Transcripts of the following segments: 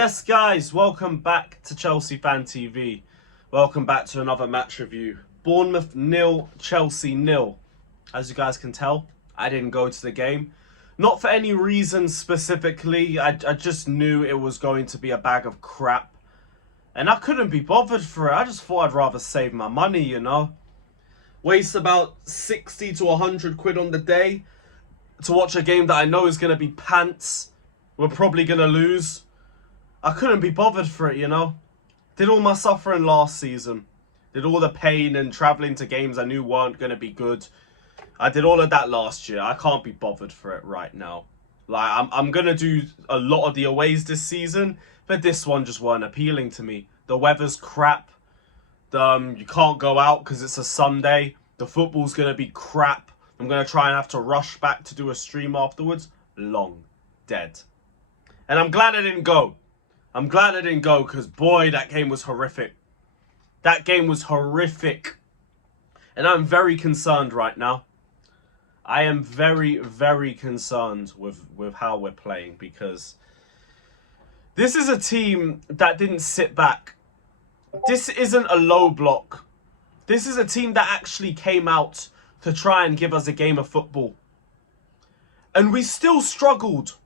Yes guys, welcome back to Chelsea Fan TV. Welcome back to another match review. Bournemouth 0, Chelsea 0. As you guys can tell, I didn't go to the game. Not for any reason specifically, I just knew it was going to be a bag of crap. And I couldn't be bothered for it. I just thought I'd rather save my money, you know. Waste about 60 to 100 quid on the day to watch a game that I know is going to be pants. We're probably going to lose. I couldn't be bothered for it, you know. Did all my suffering last season. Did all the pain and travelling to games I knew weren't going to be good. I did all of that last year. I can't be bothered for it right now. Like, I'm going to do a lot of the aways this season, but this one just weren't appealing to me. The weather's crap. You can't go out because it's a Sunday. The football's going to be crap. I'm going to try and have to rush back to do a stream afterwards. Long. Dead. And I'm glad I didn't go. I'm glad I didn't go because, boy, that game was horrific. That game was horrific. And I'm very concerned right now. I am very, very concerned with how we're playing because this is a team that didn't sit back. This isn't a low block. This is a team that actually came out to try and give us a game of football. And we still struggled.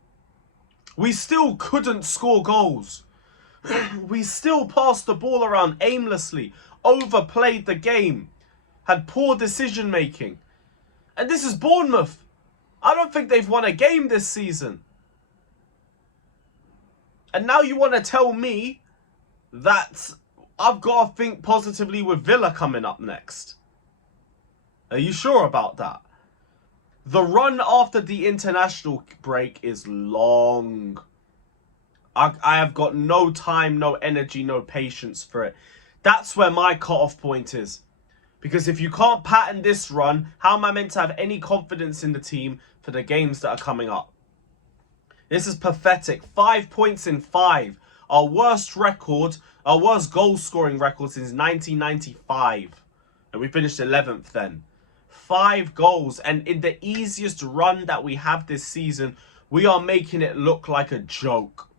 We still couldn't score goals. We still passed the ball around aimlessly, overplayed the game, had poor decision making. And this is Bournemouth. I don't think they've won a game this season. And now you want to tell me that I've got to think positively with Villa coming up next. Are you sure about that? The run after the international break is long. I have got no time, no energy, no patience for it. That's where my cut-off point is. Because if you can't pattern this run, how am I meant to have any confidence in the team for the games that are coming up? This is pathetic. 5 points in 5. Our worst record, our worst goal-scoring record since 1995. And we finished 11th then. 5 goals, and in the easiest run that we have this season, we are making it look like a joke.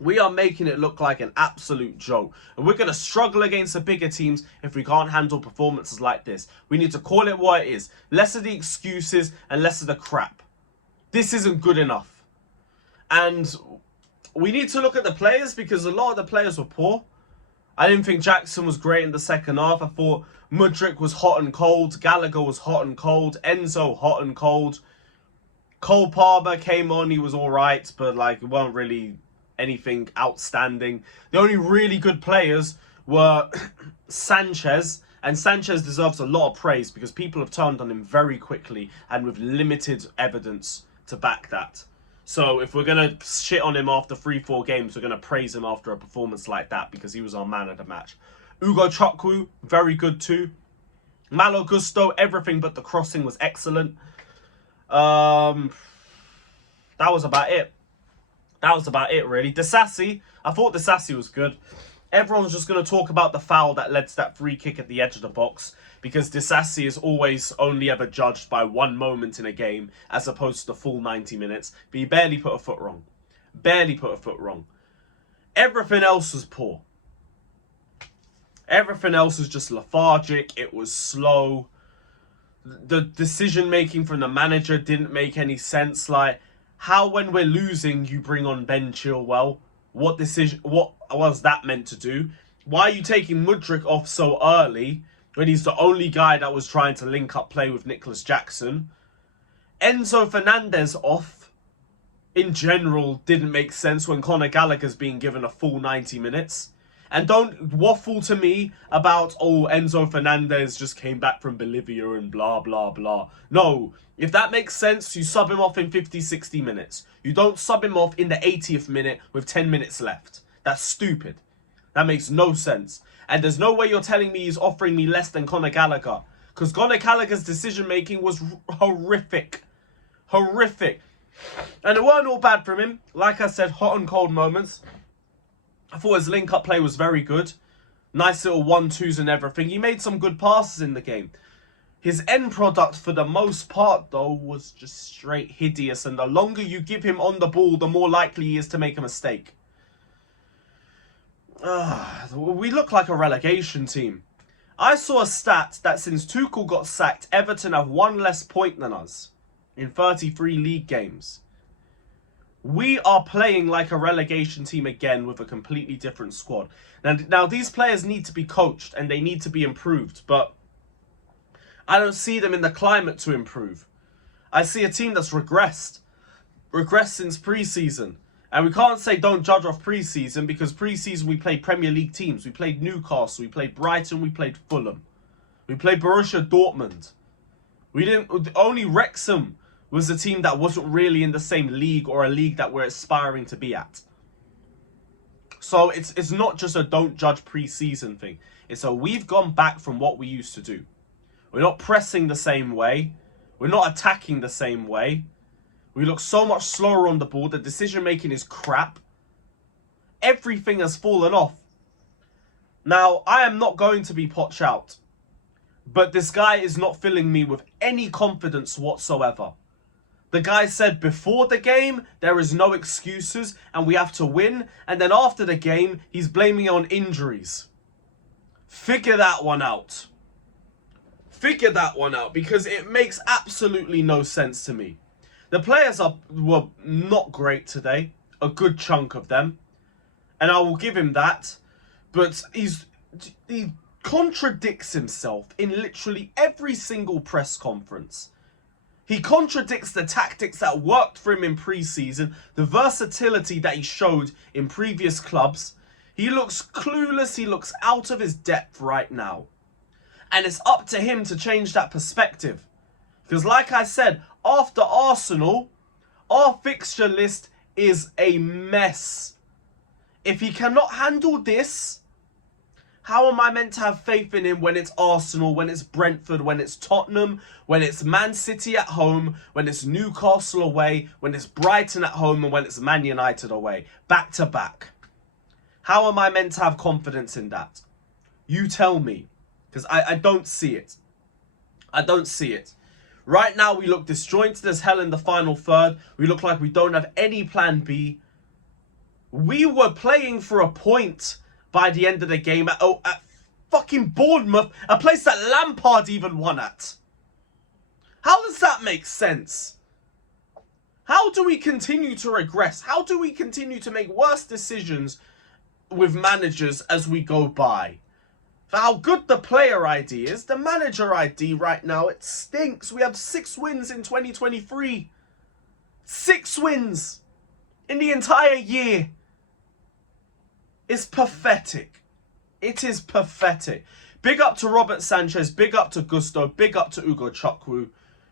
We are making it look like an absolute joke. And we're going to struggle against the bigger teams if we can't handle performances like this. We need to call it what it is. Less of the excuses and less of the crap. This isn't good enough. And we need to look at the players because a lot of the players were poor. I didn't think Jackson was great in the second half. I thought Mudryk was hot and cold. Gallagher was hot and cold. Enzo hot and cold. Cole Palmer came on. He was all right, but like it weren't really anything outstanding. The only really good players were Sanchez. And Sanchez deserves a lot of praise because people have turned on him very quickly and with limited evidence to back that. So if we're going to shit on him after 3-4 games, we're going to praise him after a performance like that because he was our man of the match. Ugo Chukwu, very good too. Malo Gusto, everything but the crossing was excellent. That was about it. That was about it, really. Disasi, I thought Disasi was good. Everyone's just going to talk about the foul that led to that free kick at the edge of the box because Disasi is always only ever judged by one moment in a game as opposed to the full 90 minutes. But he barely put a foot wrong. Barely put a foot wrong. Everything else was poor. Everything else was just lethargic. It was slow. The decision-making from the manager didn't make any sense. Like, how when we're losing, you bring on Ben Chilwell? What was that meant to do? Why are you taking Mudryk off so early when he's the only guy that was trying to link up play with Nicholas Jackson? Enzo Fernandez off, in general, didn't make sense when Conor Gallagher's being given a full 90 minutes. And don't waffle to me about, oh, Enzo Fernandez just came back from Bolivia and blah, blah, blah. No, if that makes sense, you sub him off in 50, 60 minutes. You don't sub him off in the 80th minute with 10 minutes left. That's stupid. That makes no sense. And there's no way you're telling me he's offering me less than Conor Gallagher. Because Conor Gallagher's decision-making was horrific. Horrific. And it weren't all bad from him. Like I said, hot and cold moments. I thought his link-up play was very good. Nice little 1-2s and everything. He made some good passes in the game. His end product, for the most part, though, was just straight hideous. And the longer you give him on the ball, the more likely he is to make a mistake. We look like a relegation team. I saw a stat that since Tuchel got sacked, Everton have 1 less point than us in 33 league games. We are playing like a relegation team again with a completely different squad. Now these players need to be coached and they need to be improved, but I don't see them in the climate to improve. I see a team that's regressed since pre-season. And we can't say don't judge off pre-season, because pre-season we played Premier League teams. We played Newcastle, we played Brighton, we played Fulham. We played Borussia Dortmund. Only Wrexham was a team that wasn't really in the same league, or a league that we're aspiring to be at. So it's not just a don't judge pre-season thing. It's a we've gone back from what we used to do. We're not pressing the same way. We're not attacking the same way. We look so much slower on the ball. The decision making is crap. Everything has fallen off. Now, I am not going to be Poch out, but this guy is not filling me with any confidence whatsoever. The guy said before the game, there is no excuses and we have to win. And then after the game, he's blaming it on injuries. Figure that one out. Figure that one out, because it makes absolutely no sense to me. The players were not great today, a good chunk of them, and I will give him that. But he contradicts himself in literally every single press conference. He contradicts the tactics that worked for him in pre-season, the versatility that he showed in previous clubs. He looks clueless, he looks out of his depth right now. And it's up to him to change that perspective. Because like I said, after Arsenal, our fixture list is a mess. If he cannot handle this, how am I meant to have faith in him when it's Arsenal, when it's Brentford, when it's Tottenham, when it's Man City at home, when it's Newcastle away, when it's Brighton at home, and when it's Man United away, back to back? How am I meant to have confidence in that? You tell me, because I don't see it. I don't see it. Right now, we look disjointed as hell in the final third. We look like we don't have any plan B. We were playing for a point by the end of the game at fucking Bournemouth, a place that Lampard even won at. How does that make sense? How do we continue to regress? How do we continue to make worse decisions with managers as we go by? For how good the player ID is, the manager ID right now, it stinks. We have 6 wins in 2023. 6 wins in the entire year. It's pathetic. It is pathetic. Big up to Robert Sanchez, big up to Gusto, big up to Ugo Chukwu.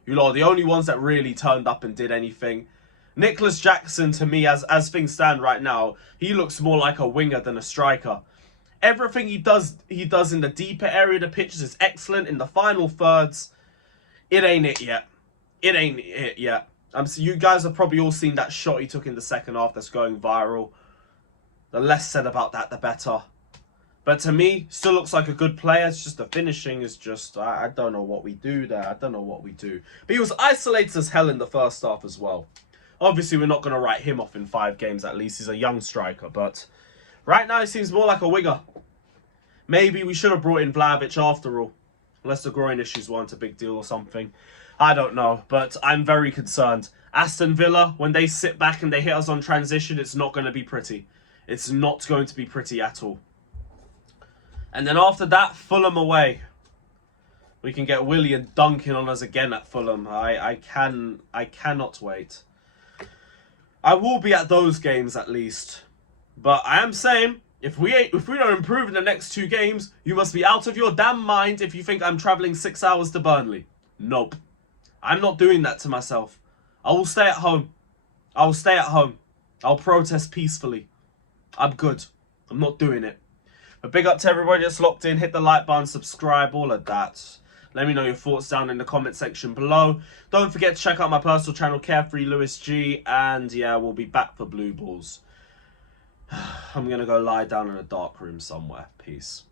You lot are the only ones that really turned up and did anything. Nicholas Jackson, to me, as things stand right now, he looks more like a winger than a striker. Everything he does in the deeper area of the pitches is excellent. In the final thirds, it ain't it yet. It ain't it yet. So you guys have probably all seen that shot he took in the second half that's going viral. The less said about that, the better. But to me, still looks like a good player. It's just the finishing is just, I don't know what we do there. I don't know what we do. But he was isolated as hell in the first half as well. Obviously, we're not going to write him off in 5 games at least. He's a young striker, but right now, he seems more like a winger. Maybe we should have brought in Vlahovic after all. Unless the groin issues weren't a big deal or something. I don't know, but I'm very concerned. Aston Villa, when they sit back and they hit us on transition, it's not going to be pretty. It's not going to be pretty at all. And then after that, Fulham away. We can get Willian dunking on us again at Fulham. I cannot wait. I will be at those games at least. But I am saying, if we don't improve in the next 2 games, you must be out of your damn mind if you think I'm travelling 6 hours to Burnley. Nope. I'm not doing that to myself. I will stay at home. I will stay at home. I'll protest peacefully. I'm good. I'm not doing it. But big up to everybody that's locked in. Hit the like button, subscribe, all of that. Let me know your thoughts down in the comment section below. Don't forget to check out my personal channel, Carefree Lewis G. And yeah, we'll be back for Blue Balls. I'm going to go lie down in a dark room somewhere. Peace.